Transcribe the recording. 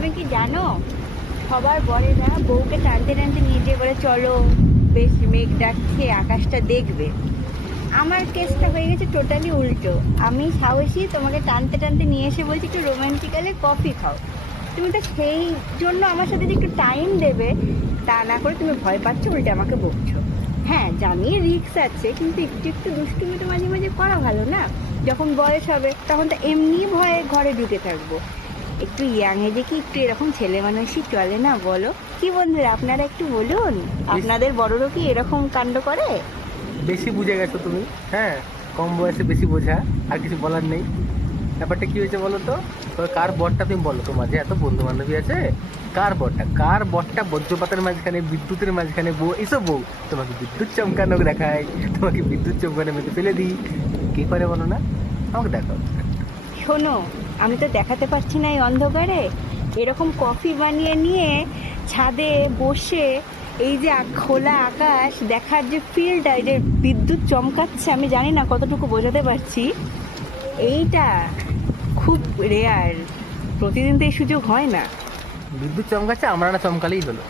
তুমি কি জানো, সবার বরেরা বউকে টানতে টানতে নিয়ে যেয়ে বলে চলো বেশ মেঘ ডাকছে আকাশটা দেখবে। আমার কেসটা হয়ে গেছে টোটালি উল্টো। আমি সাহসী, তোমাকে টানতে টানতে নিয়ে এসে বলছি একটু রোম্যান্টিক্যালি কফি খাও। তুমি তো সেই জন্য আমার সাথে যে একটু টাইম দেবে তা না করে তুমি ভয় পাচ্ছ, উল্টে আমাকে বকছো। হ্যাঁ জানি রিস্ক আছে, কিন্তু একটু একটু দুষ্টুমি তো মাঝে মাঝে করা ভালো না? যখন বয়স হবে তখন তো এমনি ভয়ে ঘরে ঢুকে থাকবো। একটু ইয়াং এজে কি একটু এরকম ছেলে মানুষই চলে না বলো? কি বন্ধুরা আপনারা একটু বলুন, আপনাদের বড়রও কি এরকম কাণ্ড করে? বেশি বুঝে গেছো তুমি। হ্যাঁ, কম বয়সে বেশি বোঝা, আর কিছু বলার নেই। ব্যাপারটা কি হয়েছে বলো তো? কার বরটা তুমি বলো, তোমার যে এত বন্ধু বান্ধবী আছে, কার বরটা বজ্রপাতের মাঝখানে, বিদ্যুতের মাঝখানে বউ, এসব বউ তোমাকে বিদ্যুৎ চমকানো দেখায়, তোমাকে বিদ্যুৎ চমকানো মেতে ফেলে দিই। কে করে বলো না? আমাকে দেখো। শোনো, আমি তো দেখাতে পারছি না এই অন্ধকারে। এরকম কফি বানিয়ে নিয়ে ছাদে বসে এই যে খোলা আকাশ দেখার যে ফিলটা, এই যে বিদ্যুৎ চমকাচ্ছে, আমি জানি না কতটুকু বোঝাতে পারছি। এইটা খুব রেয়ার, প্রতিদিন তো এই সুযোগ হয় না। বিদ্যুৎ চমকাচ্ছে, আমরা না চমকালেই হলো।